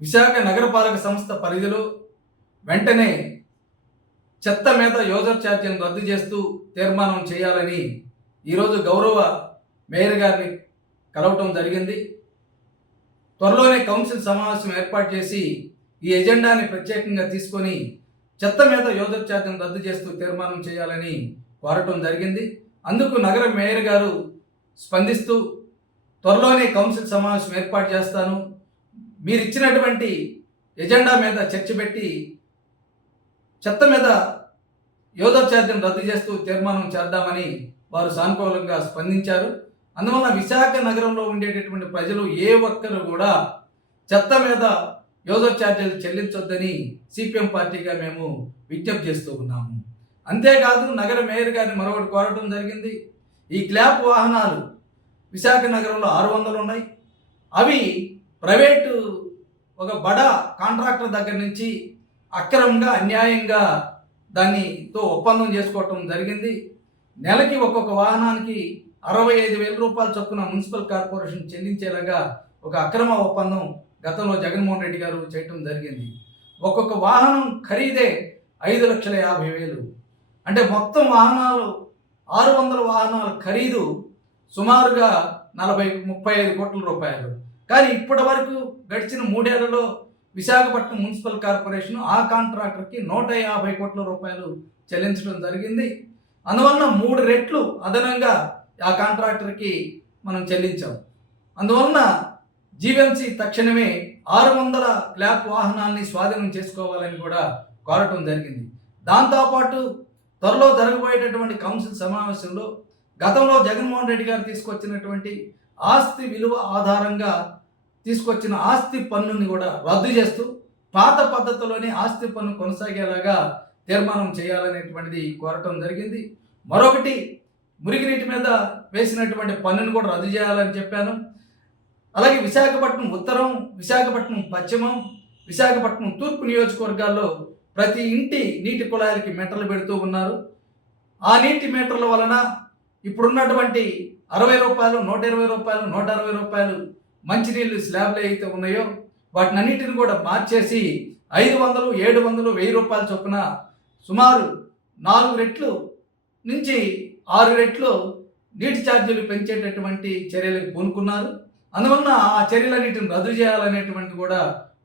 విశాఖ నగరపాలక సంస్థ పరిధిలో వెంటనే చెత్త మీద యూజర్ ఛార్జీలను రద్దు చేస్తూ తీర్మానం చేయాలని ఈరోజు గౌరవ మేయర్ గారిని కలవటం జరిగింది. త్వరలోనే కౌన్సిల్ సమావేశం ఏర్పాటు చేసి ఈ ఎజెండాని ప్రత్యేకంగా తీసుకొని చెత్త మీద యూజర్ ఛార్జీలను రద్దు చేస్తూ తీర్మానం చేయాలని కోరటం జరిగింది. అందుకు నగర మేయర్ గారు స్పందిస్తూ త్వరలోనే కౌన్సిల్ సమావేశం ఏర్పాటు చేస్తాను, మీరు ఇచ్చినటువంటి ఎజెండా మీద చర్చ పెట్టి చెత్త మీద యూజర్ ఛార్జీని రద్దు చేస్తూ తీర్మానం చేద్దామని వారు సానుకూలంగా స్పందించారు. అందువల్ల విశాఖ నగరంలో ఉండేటటువంటి ప్రజలు ఏ ఒక్కరు కూడా చెత్త మీద యూజర్ ఛార్జీలు చెల్లించొద్దని సిపిఎం పార్టీగా మేము విజ్ఞప్తి చేస్తూ ఉన్నాము. అంతేకాదు నగర మేయర్ గారిని మరొకటి కోరటం జరిగింది. ఈ క్లాప్ వాహనాలు విశాఖ నగరంలో 600 ఉన్నాయి. అవి ప్రైవేటు ఒక బడా కాంట్రాక్టర్ దగ్గర నుంచి అక్రమంగా అన్యాయంగా దానితో ఒప్పందం చేసుకోవటం జరిగింది. నెలకి ఒక్కొక్క వాహనానికి 65,000 రూపాయల చొప్పున మున్సిపల్ కార్పొరేషన్ చెల్లించేలాగా ఒక అక్రమ ఒప్పందం గతంలో జగన్మోహన్ రెడ్డి గారు చేయటం జరిగింది. ఒక్కొక్క వాహనం ఖరీదే 5,50,000. అంటే మొత్తం వాహనాలు 600 వాహనాల ఖరీదు సుమారుగా 35 కోట్ల రూపాయలు. కానీ ఇప్పటి వరకు గడిచిన 3 ఏళ్లలో విశాఖపట్నం మున్సిపల్ కార్పొరేషన్ ఆ కాంట్రాక్టర్కి 150 కోట్ల రూపాయలు చెల్లించడం జరిగింది. అందువలన 3 రెట్లు అదనంగా ఆ కాంట్రాక్టర్కి మనం చెల్లించాం. అందువలన జీవీఎంసీ తక్షణమే 600 క్లాప్ వాహనాల్ని స్వాధీనం చేసుకోవాలని కూడా కోరటం జరిగింది. దాంతోపాటు త్వరలో జరగబోయేటటువంటి కౌన్సిల్ సమావేశంలో గతంలో జగన్మోహన్ రెడ్డి గారు తీసుకొచ్చినటువంటి ఆస్తి విలువ ఆధారంగా తీసుకొచ్చిన ఆస్తి పన్నుని కూడా రద్దు చేస్తూ పాత పద్ధతిలోనే ఆస్తి పన్ను కొనసాగేలాగా తీర్మానం చేయాలనేటువంటిది కోరటం జరిగింది. మరొకటి, మురికినీటి మీద వేసినటువంటి పన్నుని కూడా రద్దు చేయాలని చెప్పాను. అలాగే విశాఖపట్నం ఉత్తరం, విశాఖపట్నం పశ్చిమం, విశాఖపట్నం తూర్పు నియోజకవర్గాల్లో ప్రతి ఇంటి నీటి కుళాయిలకి మీటర్లు పెడుతూ ఉన్నారు. ఆ నీటి మీటర్ల వలన ఇప్పుడున్నటువంటి 60 రూపాయలు, 120 రూపాయలు, 160 రూపాయలు మంచినీళ్ళు స్లాబ్లు అయితే ఉన్నాయో వాటిని అన్నిటిని కూడా మార్చేసి 500, 700, 1000 రూపాయల చొప్పున సుమారు 4 రెట్లు నుంచి 6 రెట్లు నీటి ఛార్జీలు పెంచేటటువంటి చర్యలకు పూనుకున్నారు. అందువలన ఆ చర్యలన్నిటిని రద్దు చేయాలనేటువంటి కూడా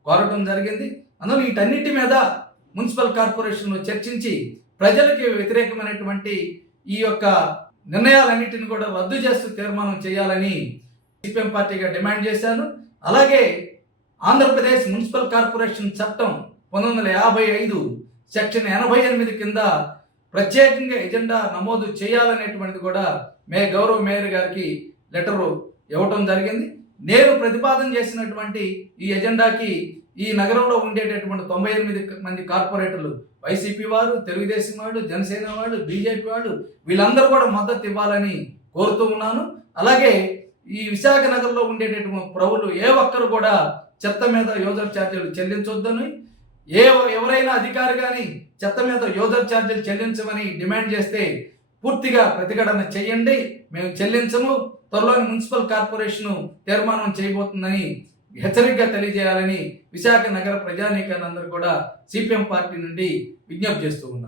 కోరటం జరిగింది. అందువల్ల వీటన్నిటి మీద మున్సిపల్ కార్పొరేషన్లో చర్చించి ప్రజలకి వ్యతిరేకమైనటువంటి ఈ యొక్క నిర్ణయాలన్నిటిని కూడా రద్దు చేస్తూ తీర్మానం చేయాలని సిపిఎం పార్టీగా డిమాండ్ చేశాను. అలాగే ఆంధ్రప్రదేశ్ మున్సిపల్ కార్పొరేషన్ చట్టం 1955 సెక్షన్ 88 కింద ప్రత్యేకంగా ఎజెండా నమోదు చేయాలనేటువంటిది కూడా గౌరవ మేయర్ గారికి లెటరు ఇవ్వటం జరిగింది. నేను ప్రతిపాదన చేసినటువంటి ఈ ఎజెండాకి ఈ నగరంలో ఉండేటటువంటి 98 మంది కార్పొరేటర్లు, వైసీపీ వారు, తెలుగుదేశం వాళ్ళు, జనసేన వాళ్ళు, బీజేపీ వాళ్ళు వీళ్ళందరూ కూడా మద్దతు ఇవ్వాలని కోరుతూ ఉన్నాను. అలాగే ఈ విశాఖ నగరంలో ఉండేటటువంటి ప్రజలు ఏ ఒక్కరు కూడా చెత్త మీద యూజర్ ఛార్జీలు చెల్లించొద్దని, ఎవరైనా అధికారి కానీ చెత్త మీద యూజర్ ఛార్జీలు చెల్లించమని డిమాండ్ చేస్తే పూర్తిగా ప్రతిఘటన చేయండి, మేము చెల్లించము, త్వరలోని మున్సిపల్ కార్పొరేషన్ తీర్మానం చేయబోతుందని హెచ్చరికగా తెలియజేయాలని విశాఖ నగర ప్రజానీకాలందరూ కూడా సిపిఎం పార్టీ నుండి విజ్ఞప్తి చేస్తూ ఉన్నారు.